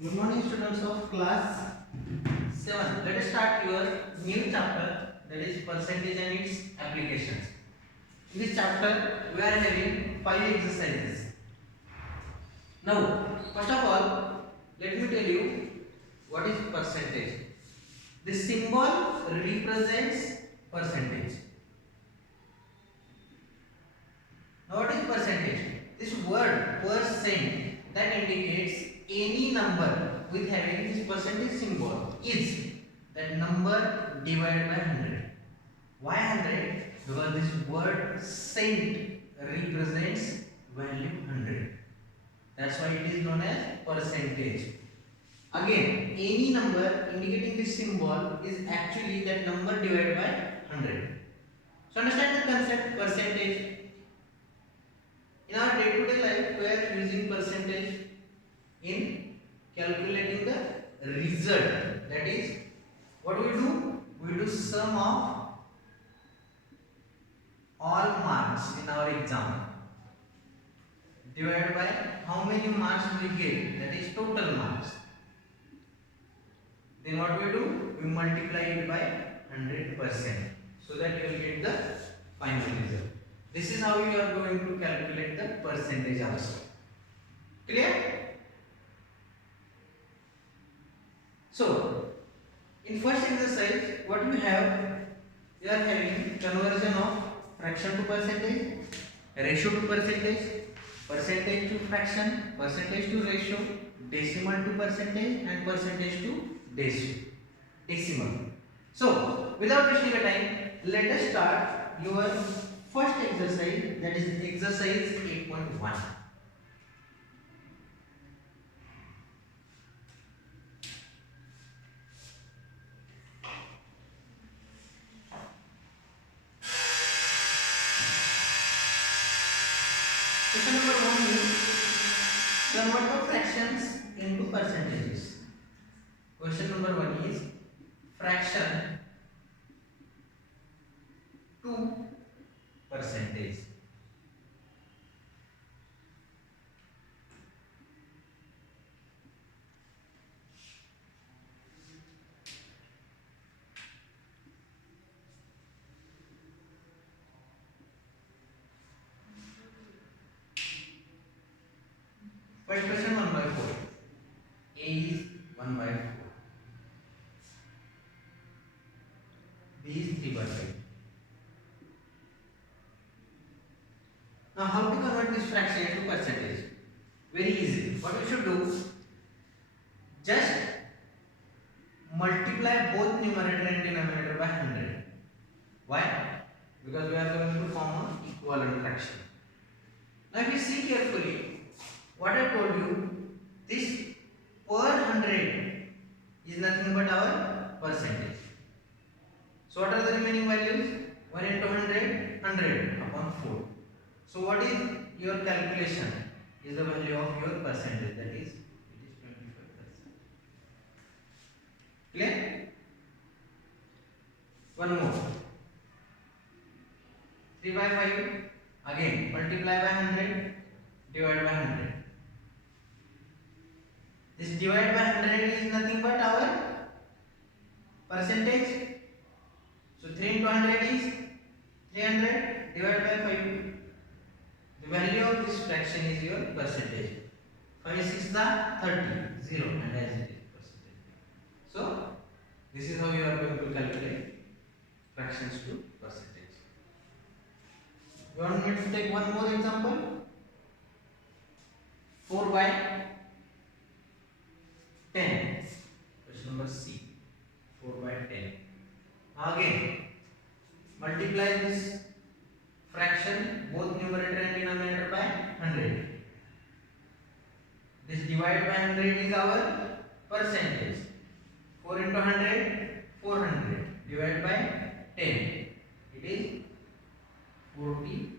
Good morning, students of class 7. Let us start your new chapter, that is percentage and its applications. In this chapter, we are having 5 exercises. Now, first of all, let me tell you what is percentage. This symbol represents percentage. Now, what is percentage? This word percent that indicates any number with having this percentage symbol is that number divided by 100. Why 100? Because this word cent represents value 100. That's why it is known as percentage. Again, any number indicating this symbol is actually that number divided by 100. So understand the concept percentage. In our day-to-day life, we are using percentage in calculating the result. That is, what we do? We do sum of all marks in our exam divided by how many marks we get. That is total marks. Then what we do? We multiply it by 100%, so that you will get the final result. This is how you are going to calculate the percentage also. Clear? So, in first exercise, what we have? We are having conversion of fraction to percentage, ratio to percentage, percentage to fraction, percentage to ratio, decimal to percentage, and percentage to decimal. So, without wasting a time, let us start your first exercise, that is exercise 8.1. Question number 1 is convert the fractions into percentages. Question number 1 is fraction to percentage. First question 1 by 4. A is 1 by 4. B is 3 by 5. Now how to convert this fraction into percentage? Very easy. What we should do? Just multiply both numerator and denominator by 100. Why? Because we are going to form an equivalent fraction. Now if you see carefully, what I told you, this per 100 is nothing but our percentage. So what are the remaining values? 1 into 100, 100 upon 4. So what is your calculation? Is the value of your percentage, that is, it is 25%. Clear? One more. 3 by 5, again multiply by 100, divide by 100. This divide by 100 is nothing but our percentage. So 3 into 100 is 300 divided by 5. The value of this fraction is your percentage. 5 6 the 30, 0, and as it is percentage. So this is how you are going to calculate fractions to percentage. You want me to take one more example? 4 by 10. Question number C. 4 by 10. Again, multiply this fraction, both numerator and denominator, by 100. This divide by 100 is our percentage. 4 into 100, 400. Divide by 10. It is 40%.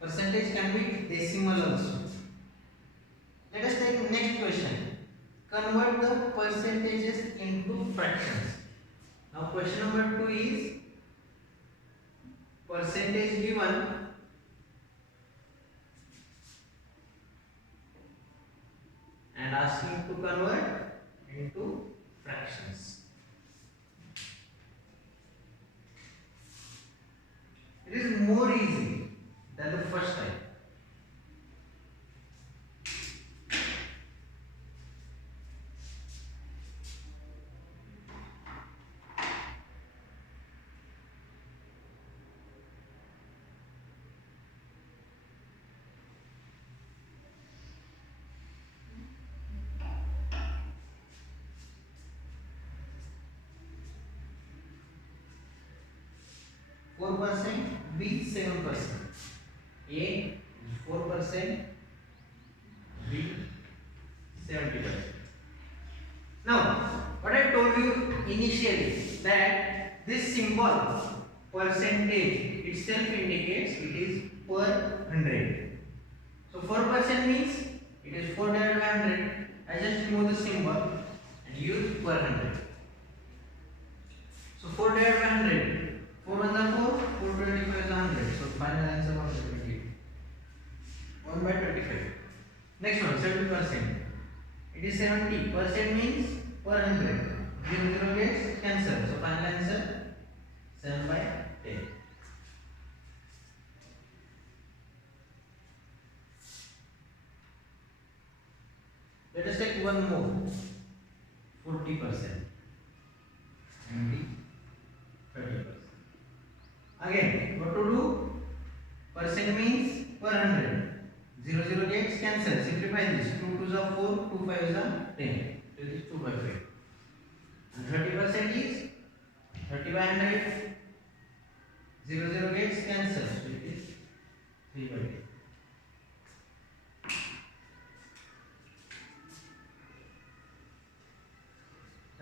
Percentage can be decimal also. Let us take next question. Convert the percentages into fractions. Now question number 2 is percentage given and asking to convert into fractions. It is more easy than the first type. %, B 7%. A 4%, B 70%. Now, what I told you initially that this symbol percentage itself indicates it is per 100. So 4% means it is 4 divided by 100. I just remove the symbol and use per 100. So 4 divided by 100. 4 1 is 4, 425 is 100. So final answer was 20. 1 by 25. Next one, 70%. It is 70% means per 100. 0 gets cancelled. So final answer 7 by 10. Let us take one more. 40% and 30%. Again, what to do? Percent means per 100. 0 gets cancelled. Simplify this. 2 2s are 4, 2 5s are 10. So this is 2 by 5. And 30% is 30 by 100. 0 gets cancelled. So it is 3 by 10.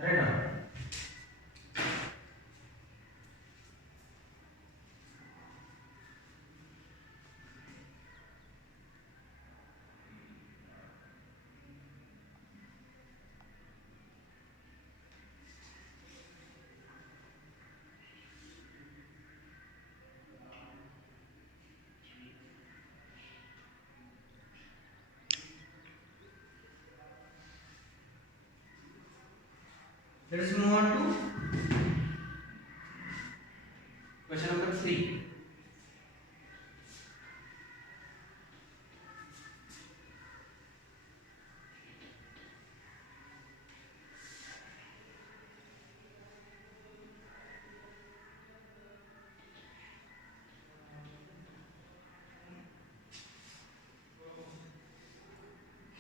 Right now. Let us move on to question number 3.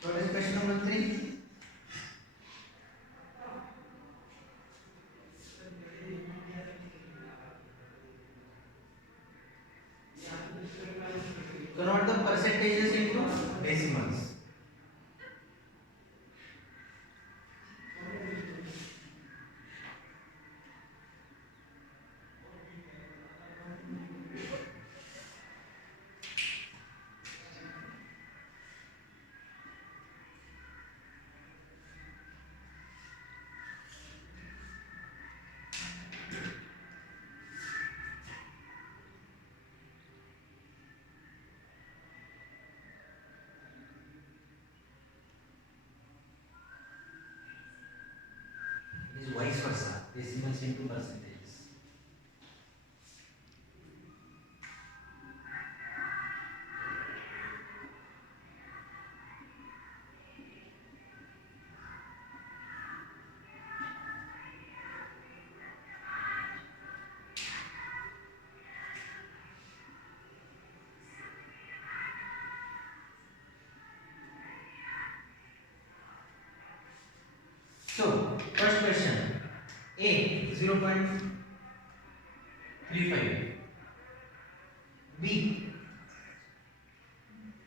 So what is question number 3? Convert the percentages into decimals. It is vice versa. Decimals into percentages. So, first question. A 0.35. B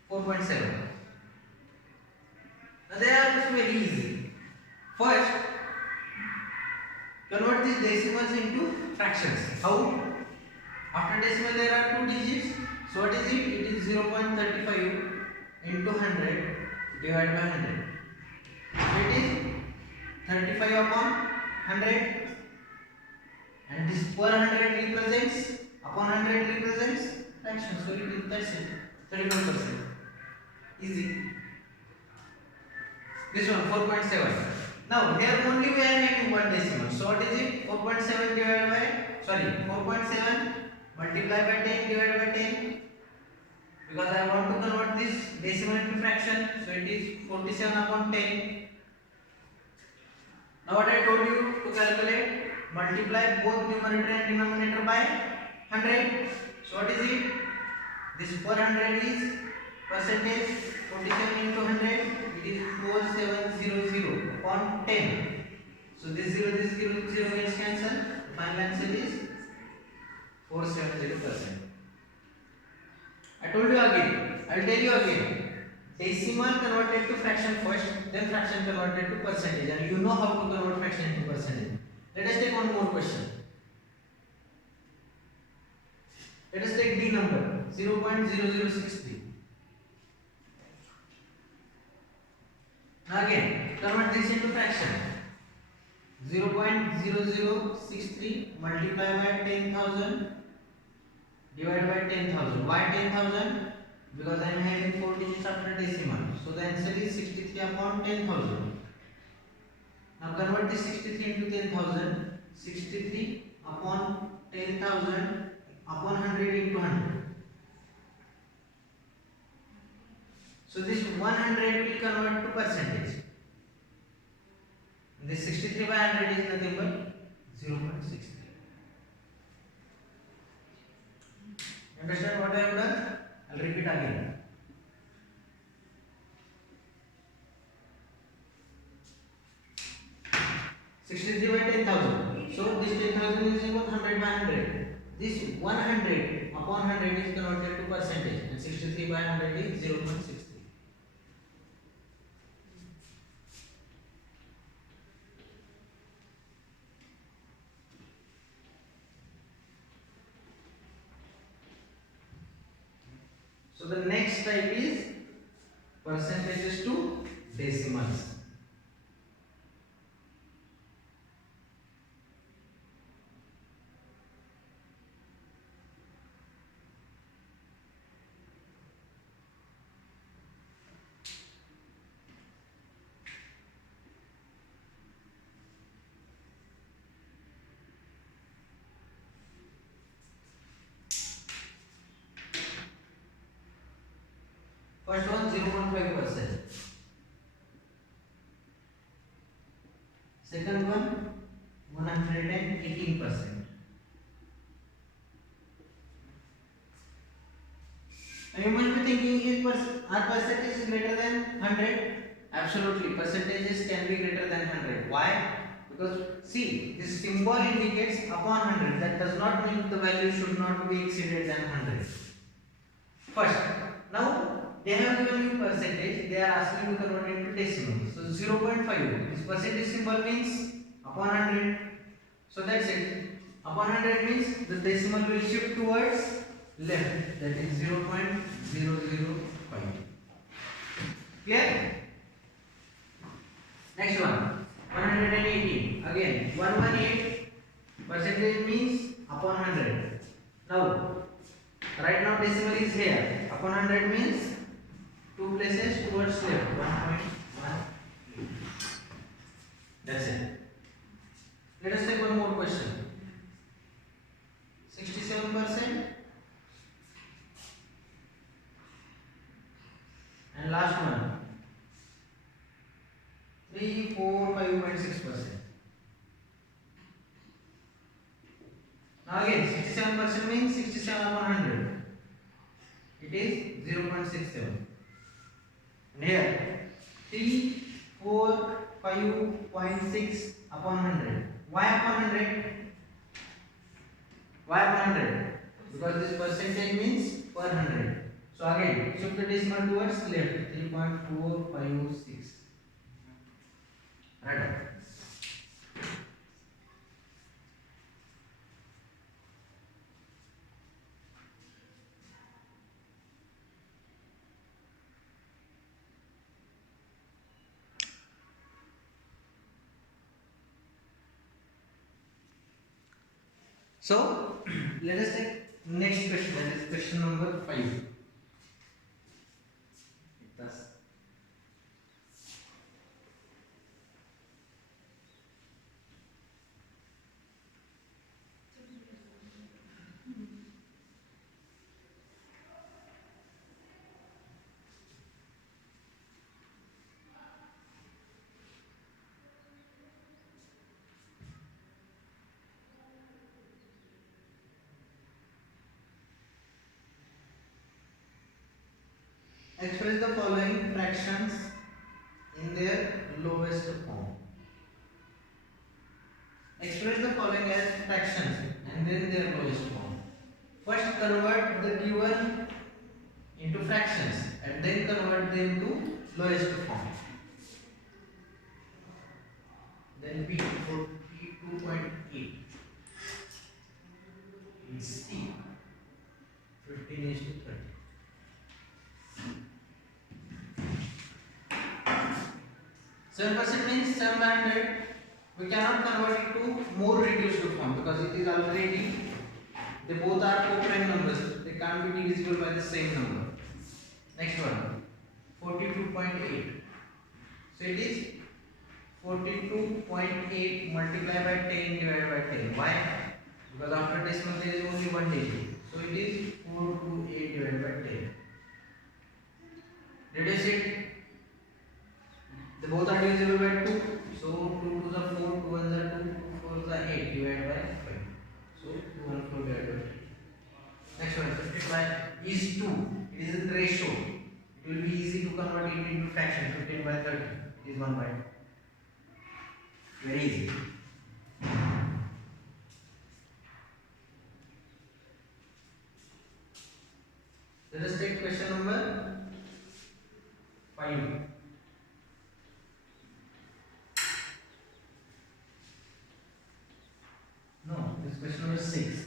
4.7. Now they are also very easy. First, convert these decimals into fractions. How? After decimal there are 2 digits. So what is it? It is 0.35 into 100 divided by 100. So it is 35 upon 100, and this per 100 represents upon 100 represents fraction. So that's it. 31%. Easy. This one 4.7. Now here only we are having one decimal. So what is it? 4.7 divided by 4.7 multiplied by 10 divided by 10. Because I want to convert this decimal into fraction, so it is 47 upon 10. Now what I told you to calculate, multiply both numerator and denominator by 100. So what is it? This 400 is percentage, 47 into 100, it is 4700 upon 10. So this 0 gets cancelled. The final answer is 470%. I told you again, I will tell you again. Decimal converted to fraction first, then fraction converted to percentage, and you know how to convert fraction into percentage. Let us take one more question. Let us take D number 0.0063. Now again, convert this into fraction. 0.0063 multiplied by 10,000 divided by 10,000. Why 10,000? Because I am having 4 digits after decimal. So the answer is 63 upon 10,000. Now convert this 63 into 10,000. 63 upon 10,000 upon 100 into 100. So this 100 will convert to percentage. This 63 by 100 is nothing but 0.63. Understand what I have done? I'll repeat again. By 10,000. So this 10,000 is equal to 100 by 100. This 100 upon 100 is converted to percentage, and 63 by 100 is 0.63. So the next type is percentages to decimals. First one 0.5%. Second one 118%. Now you must be thinking, are percentages greater than 100? Absolutely, percentages can be greater than 100. Why? Because see, this symbol indicates upon 100. That does not mean the value should not be exceeded than 100. First, now they have given you percentage, they are asking you to convert it into decimal. So 0.5, this percentage symbol means upon 100. So that's it. Upon 100 means the decimal will shift towards left, that is 0.005. Clear? Next one, 180. Again, 118 percentage means upon 100. Now, right now decimal is here. Upon 100 means 2 places towards left. 1.1. That's it. Let us take one more question. 67%. And last one. 5.6%. Now again, 67% means 67 upon 100. It is 0.67. And here, 5.6 upon 100. Why upon 100? Why upon 100? Because this percentage means per 100. So again, shift the decimal towards left. 3.456. Right. So let us take next question, that is question number 5. Thus, express the following fractions in their lowest form. Express the following as fractions and then their lowest form. First convert the given into fractions and then convert them to lowest form. Then P for P2.8 and C 15:30. 7% means 700. We cannot convert it to more reduced form because it is already, they both are co-prime numbers. They can't be divisible by the same number. Next one, 42.8. So it is 42.8 multiplied by 10 divided by 10. Why? Because after decimal there is only one digit. So it is 428 divided by 10. Reduce it. They both are divisible by 2. So 2 2s are 4, 2 1s are 2, 2 4s are 8 divided by 5. So 214 divided by 3. Next one, 55 is 2. It is a ratio. It will be easy to convert it into fraction. 15 by 30. It is 1 by 2. Very easy. Let us take question number 5. No, this question number 6.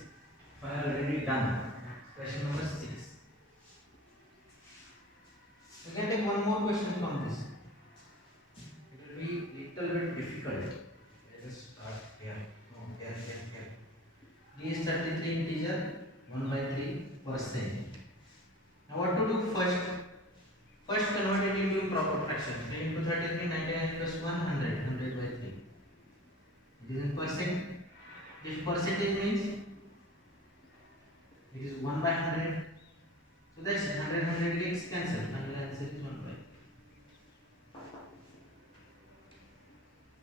I have already done. Question number 6. We can take one more question from this. It will be little bit difficult. Let us start here. No, here. D is 33 integer 1 by 3%. Now what to do first? First convert it into proper fraction. 10 into 33, 99 plus 100, 100 by 3. It is in percent. If percentage means it is 1 by 100. So that's 100 gets cancelled. Final answer is 1 by.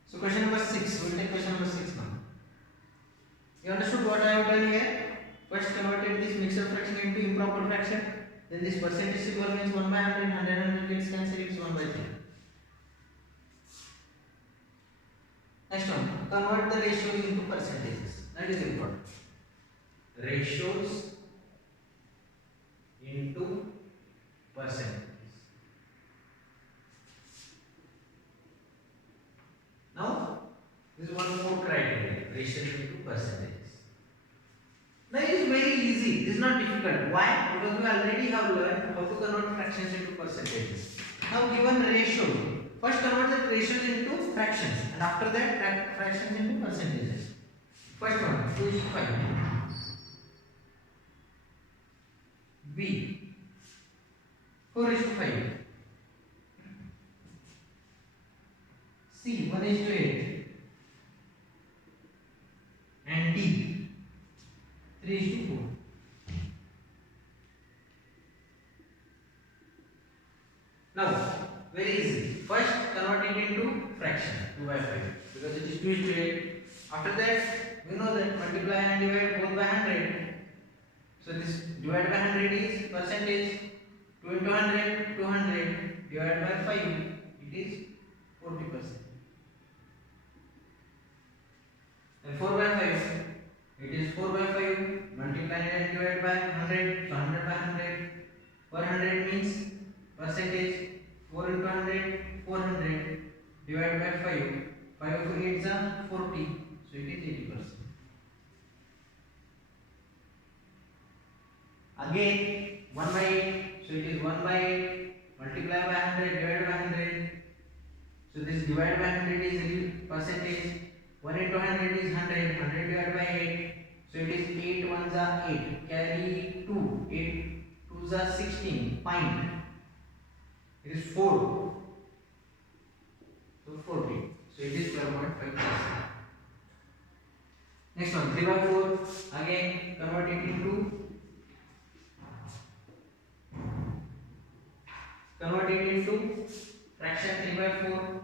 So question number 6. We will take question number 6 now. You understood what I have done here? First converted this mixed fraction into improper fraction. Then this percentage symbol means 1 by 100. 100 gets cancelled. It's 1 by 3. Next one. Convert the ratios into percentages. That is important. Ratios into percentages. Now, this is one more criteria. Ratios into percentages. Now it is very easy. This is not difficult. Why? Because we already have learned how to convert fractions into percentages. Now given ratio, first convert the ratios into fractions and after that fractions into percentages. First one, 2 is 5. B, 4 is to 5. C, 1 is to 8. And D, 3 is to 4. Now, very easy. First, convert it into fraction, 2 by 5. Because it is 2 is to 8. After that, we know that multiply and divide both by 100. So this divided by 100 is percentage. 2 into 100, 200. Divided by 5, it is 40%. And 4 by 5, it is 4 by 5. Multiply and divide by 100. So 100 by 100. 100 means percentage. 4 into 100, 400. Divided by 5. 5 to 8 is 40. So it is 80%. Again 1 by 8. So it is 1 by 8. Multiply by 100. Divided by 100. So this divided by 100 is percentage. 1 into 100 is 100. 100 divided by 8. So it is 8 ones are 8. Carry 2. 8 twos are 16. Pint. It is 4. So 40. So it is 12.5%. Next one, 3 by 4. Again, convert it into fraction 3 by 4.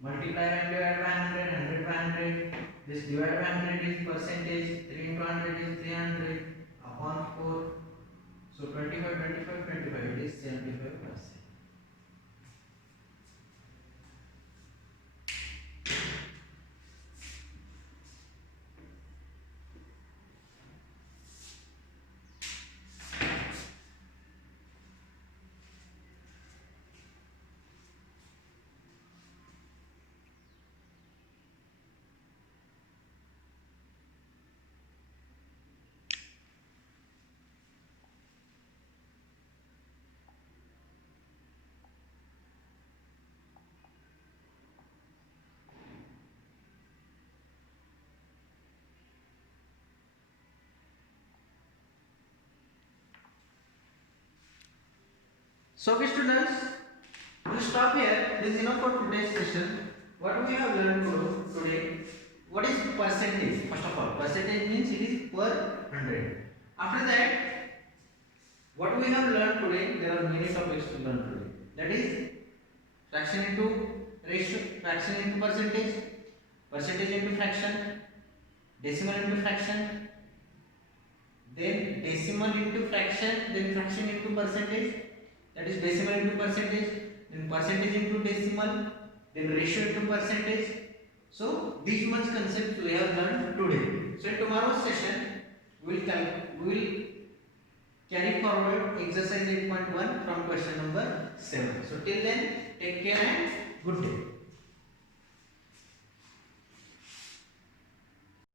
Multiply and divide by 100. 100 by 100. This divided by 100 is percentage. 3 into 100 is 300 upon 4. So 25, 25, 25. It is 75%. So okay students, we'll stop here. This is enough for today's session. What we have learned today, what is percentage? First of all, percentage means it is per 100. After that, what we have learned today, there are many topics to learn today. That is fraction into ratio, fraction into percentage, percentage into fraction, decimal into fraction, then decimal into fraction, then fraction into percentage. That is decimal into percentage, then percentage into decimal, then ratio into percentage. So these much concepts we have learned today. So in tomorrow's session we will carry forward exercise 8.1 from question number 7. So till then, take care and good day.